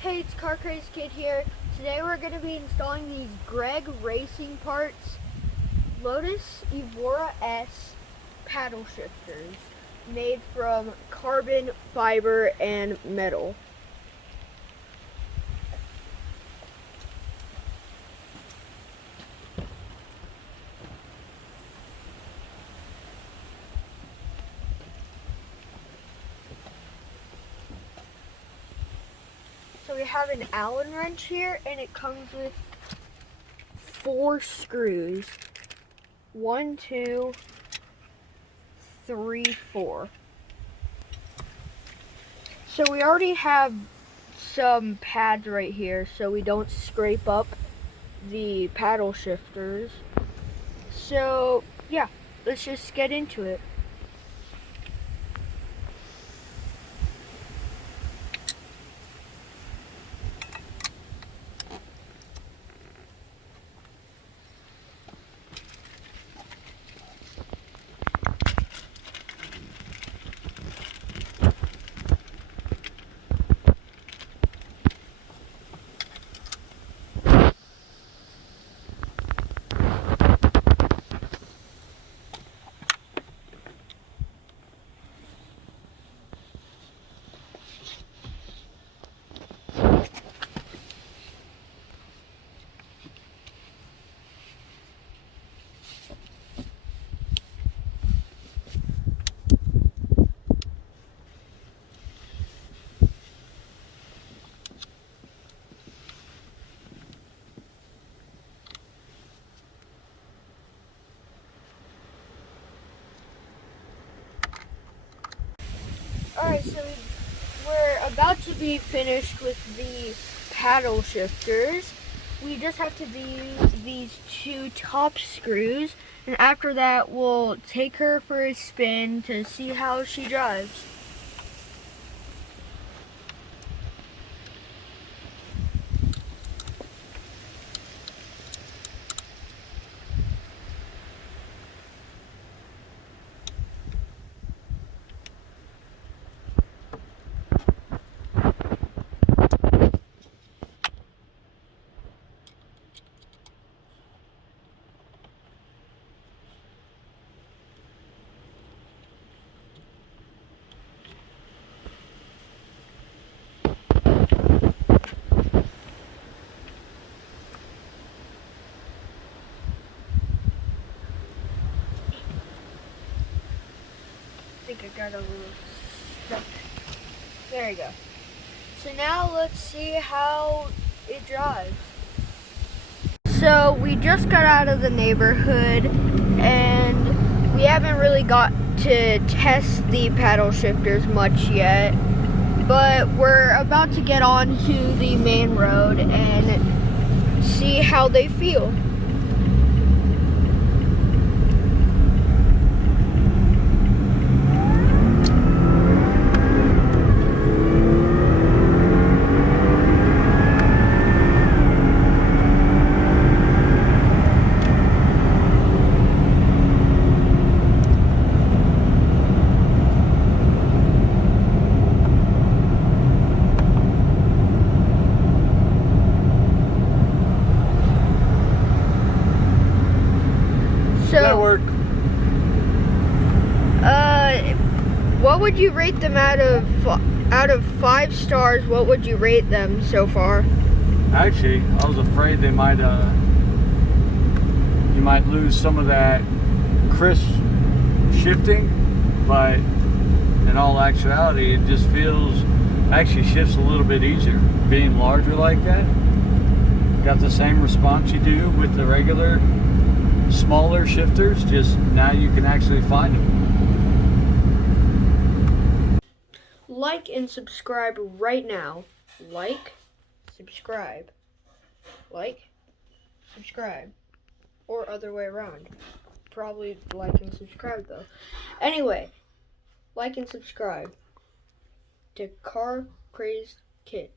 Hey, it's CARCRAZEDKID here. Today we're going to be installing these Greg Racing Parts Lotus Evora S paddle shifters made from carbon fiber and metal. So we have an Allen wrench here, and it comes with 4 screws. 1, 2, 3, 4. So we already have some pads right here so we don't scrape up the paddle shifters. So yeah, let's just get into it. Alright, so we're about to be finished with the paddle shifters. We just have to use these 2 top screws, and after that we'll take her for a spin to see how she drives. I think I got a little stuck. There you go. So now let's see how it drives. So we just got out of the neighborhood and we haven't really got to test the paddle shifters much yet, but we're about to get on to the main road and see how they feel. So, what would you rate them out of 5 stars? What would you rate them so far? Actually, I was afraid they might you might lose some of that crisp shifting, but in all actuality, it just actually shifts a little bit easier. Being larger like that, got the same response you do with the regular smaller shifters, just now you can actually find them. Like and subscribe right now. Like, subscribe. Like, subscribe. Or other way around. Probably like and subscribe though. Anyway, like and subscribe to CarCrazeDKid.